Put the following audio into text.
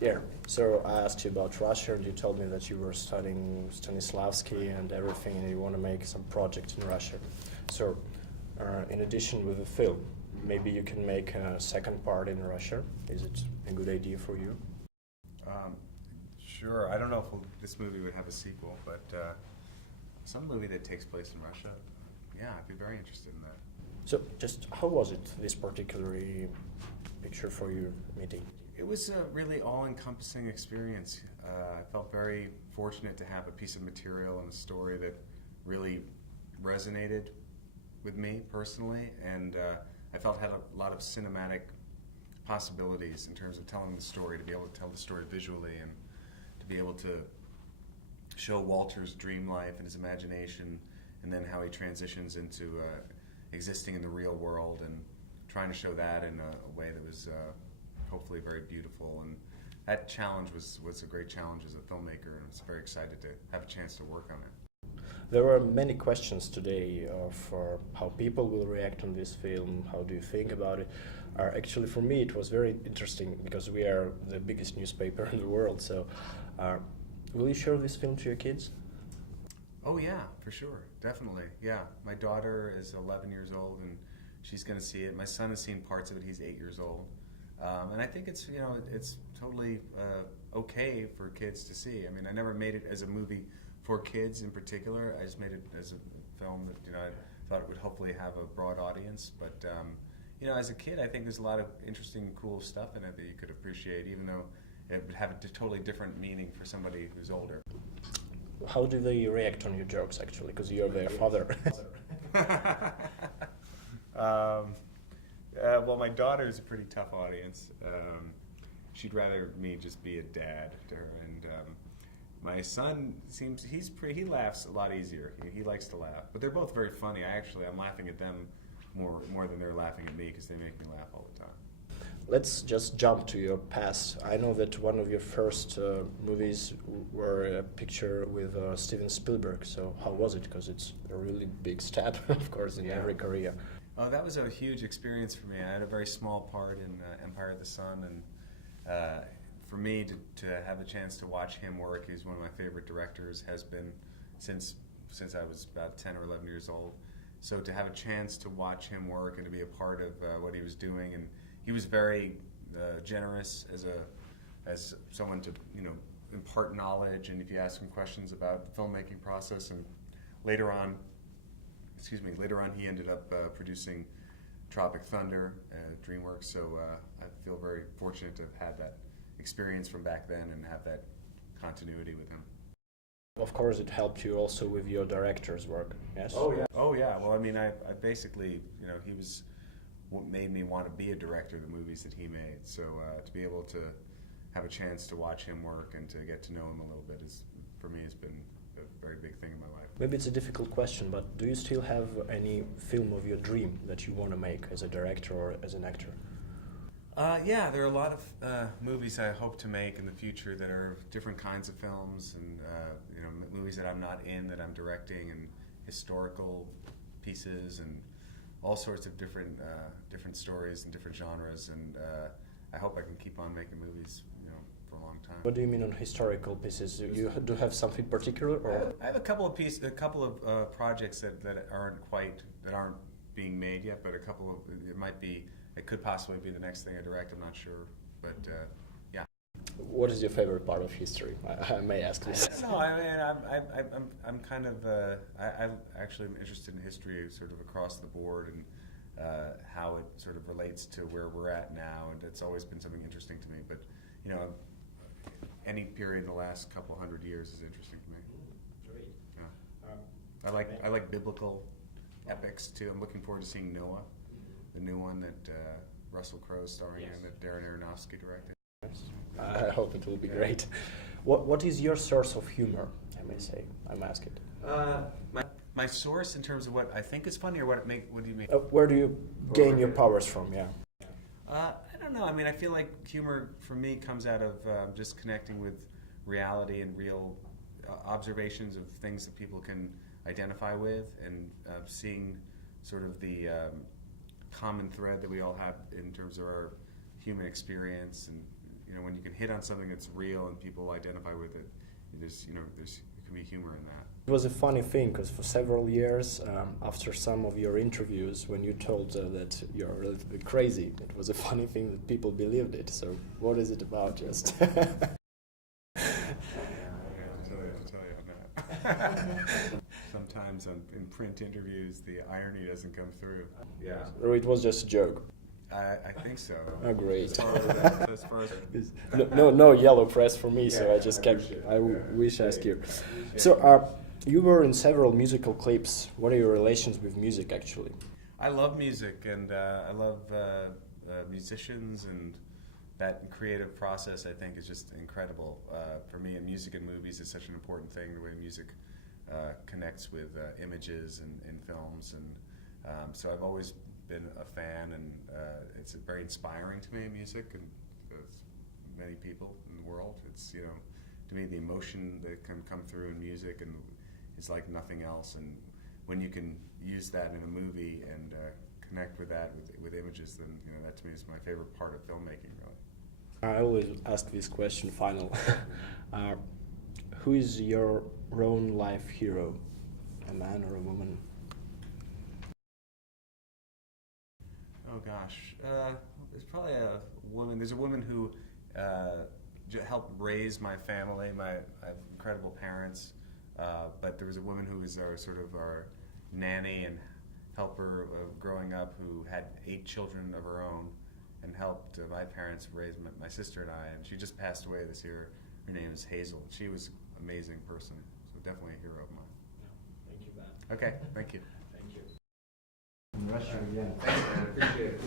Yeah, so I asked you about Russia and you told me that you were studying Stanislavski and everything and you want to make some project in Russia. So, in addition with the film, maybe you can make a second part in Russia. Is it a good idea for you? Sure. I don't know if this movie would have a sequel, but some movie that takes place in Russia, yeah, I'd be very interested in that. So, just how was it, this particular picture for you meeting? It was a really all-encompassing experience. I felt very fortunate to have a piece of material and a story that really resonated with me personally, and I felt had a lot of cinematic possibilities in terms of telling the story, to be able to tell the story visually and to be able to show Walter's dream life and his imagination, and then how he transitions into existing in the real world and trying to show that in a way that was hopefully very beautiful. And that challenge was a great challenge as a filmmaker, and I was very excited to have a chance to work on it. There were many questions today of how people will react on this film, how do you think about it. Actually, for me, it was very interesting because we are the biggest newspaper in the world. So, will you show this film to your kids? Oh yeah, for sure, definitely. Yeah, my daughter is 11 years old and she's going to see it. My son has seen parts of it. He's 8 years old, and I think it's it's totally okay for kids to see. I mean, I never made it as a movie for kids in particular. I just made it as a film that I thought it would hopefully have a broad audience. But as a kid, I think there's a lot of interesting, cool stuff in it that you could appreciate, even though it would have a totally different meaning for somebody who's older. How do they react on your jokes, actually? Because you're their father. Well, my daughter is a pretty tough audience. She'd rather me just be a dad to her, and my son he laughs a lot easier. He likes to laugh, but they're both very funny. I'm laughing at them more than they're laughing at me because they make me laugh all the time. Let's just jump to your past. I know that one of your first movies were a picture with Steven Spielberg. So how was it? Because it's a really big step, of course, in every career. Oh, that was a huge experience for me. I had a very small part in Empire of the Sun, and for me to have a chance to watch him work, he's one of my favorite directors, has been since I was about 10 or 11 years old. So to have a chance to watch him work and to be a part of what he was doing, and he was very generous as someone to impart knowledge, and if you ask him questions about the filmmaking process, and later on he ended up producing Tropic Thunder at DreamWorks. So I feel very fortunate to have had that experience from back then and have that continuity with him. Of course, it helped you also with your director's work. Yes. Oh yeah. Well, I mean, I basically, he was what made me want to be a director of the movies that he made. So to be able to have a chance to watch him work and to get to know him a little bit for me has been a very big thing in my life. Maybe it's a difficult question, but do you still have any film of your dream that you want to make as a director or as an actor? Yeah, there are a lot of movies I hope to make in the future that are different kinds of films, and movies that I'm not in that I'm directing, and historical pieces, and all sorts of different stories and different genres. And I hope I can keep on making movies, for a long time. What do you mean on historical pieces? You do have something particular, or I have a couple of projects that aren't being made yet, but it could possibly be the next thing I direct. I'm not sure, but yeah. What is your favorite part of history? I may ask this. No, I mean, I'm kind of I actually am interested in history sort of across the board, and how it sort of relates to where we're at now, and it's always been something interesting to me. But any period in the last couple hundred years is interesting to me. Great. Yeah. I like biblical epics too. I'm looking forward to seeing Noah, the new one that Russell Crowe's starring in, that Darren Aronofsky directed. I hope it will be great. What is your source of humor? I may say. I'm asking. My source in terms of what I think is funny, or what do you mean? Where do you gain your powers from? Yeah. I don't know. I mean, I feel like humor for me comes out of just connecting with reality and real observations of things that people can identify with, and seeing sort of the common thread that we all have in terms of our human experience, and when you can hit on something that's real and people identify with it, there can be humor in that. It was a funny thing because for several years, after some of your interviews, when you told that you're a little bit crazy, it was a funny thing that people believed it. So what is it about, just? I have to tell you on that. Sometimes in print interviews, the irony doesn't come through. Yeah. Or it was just a joke? I think so. Oh, great. As far as no yellow press for me, so I just kept. I wish I asked you. So, you were in several musical clips. What are your relations with music, actually? I love music, and I love musicians, and that creative process, I think, is just incredible. For me, and music and movies is such an important thing, the way music connects with images and films, and so I've always been a fan, and it's very inspiring to me, music, and many people in the world. It's, to me, the emotion that can come through in music, and it's like nothing else. And when you can use that in a movie and connect with that with images, then that to me is my favorite part of filmmaking, really. I always ask this question final. Who is your own life hero? A man or a woman? Oh gosh, there's probably a woman. There's a woman who helped raise my family. I have incredible parents, but there was a woman who was our nanny and helper growing up, who had 8 children of her own, and helped my parents raise my sister and I. And she just passed away this year. Her name is Hazel. She was an amazing person, so definitely a hero of mine. Yeah. Thank you, Ben. Okay, thank you. Thank you. In Russia again. Thanks, man. I appreciate it.